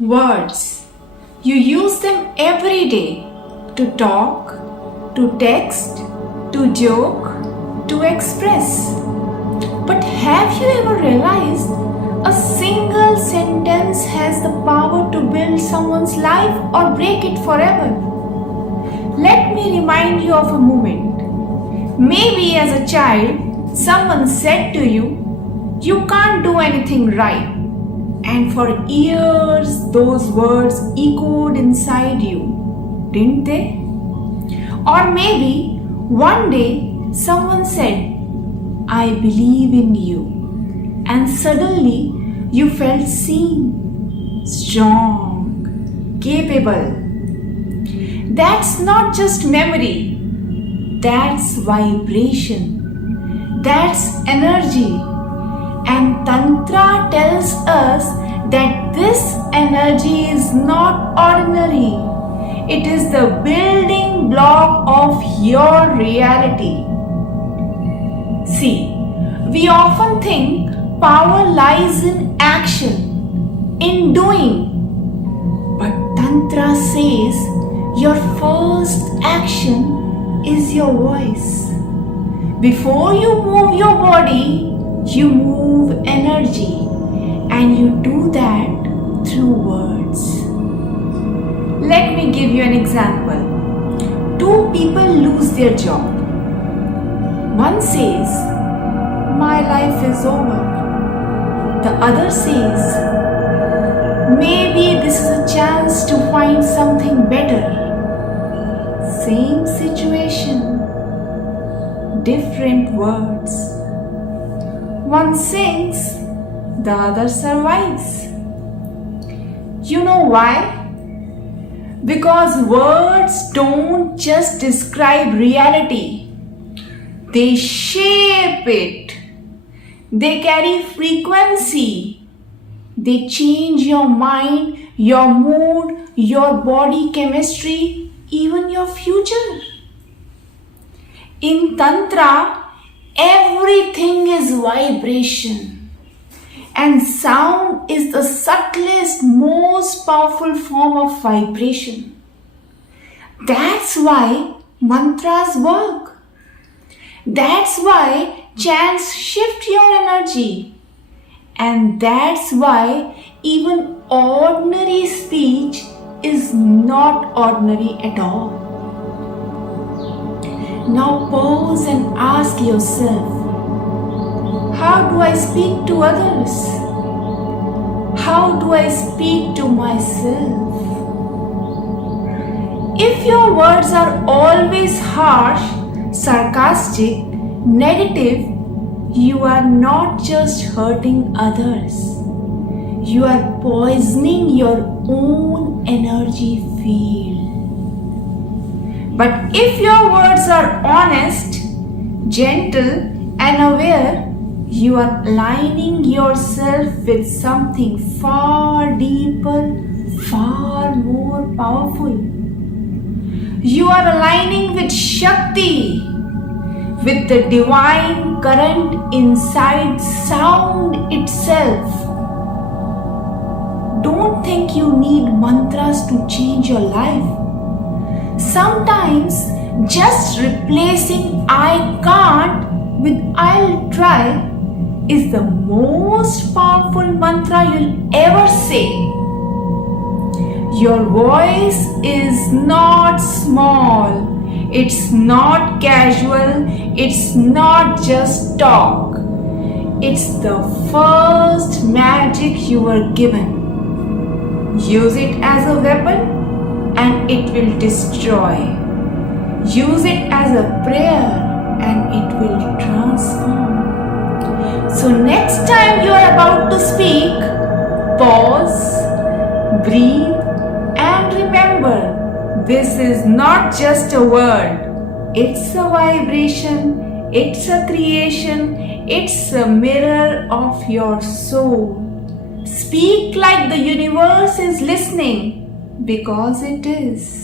Words. You use them every day to talk, to text, to joke, to express. But have you ever realized a single sentence has the power to build someone's life or break it forever? Let me remind you of a moment. Maybe as a child, someone said to you, "You can't do anything right." And for years, those words echoed inside you, didn't they? Or maybe one day someone said, "I believe in you." And suddenly you felt seen, strong, capable. That's not just memory, that's vibration, that's energy. And Tantra tells us that this energy is not ordinary. It is the building block of your reality. See, we often think power lies in action, in doing. But Tantra says your first action is your voice. Before you move your body, you move energy, and you do that through words. Let me give you an example. Two people lose their job. One says, "My life is over." The other says, "Maybe this is a chance to find something better." Same situation, different words. One sings, the other survives. You know why? Because words don't just describe reality, they shape it. They carry frequency. They change your mind, your mood, your body chemistry, even your future. In Tantra, everything is vibration, and sound is the subtlest, most powerful form of vibration. That's why mantras work. That's why chants shift your energy. And that's why even ordinary speech is not ordinary at all. Now pause and ask yourself, how do I speak to others? How do I speak to myself? If your words are always harsh, sarcastic, negative, you are not just hurting others. You are poisoning your own energy field. But if your words are honest, gentle, and aware, you are aligning yourself with something far deeper, far more powerful. You are aligning with Shakti, with the divine current inside sound itself. Don't think you need mantras to change your life. Sometimes just replacing "I can't" with "I'll try" is the most powerful mantra you'll ever say. Your voice is not small, it's not casual, it's not just talk. It's the first magic you were given. Use it as a weapon and it will destroy. Use it as a prayer and it will transform. So next time you are about to speak, pause, breathe, and remember, this is not just a word. It's a vibration, it's a creation, it's a mirror of your soul. Speak like the universe is listening, because it is.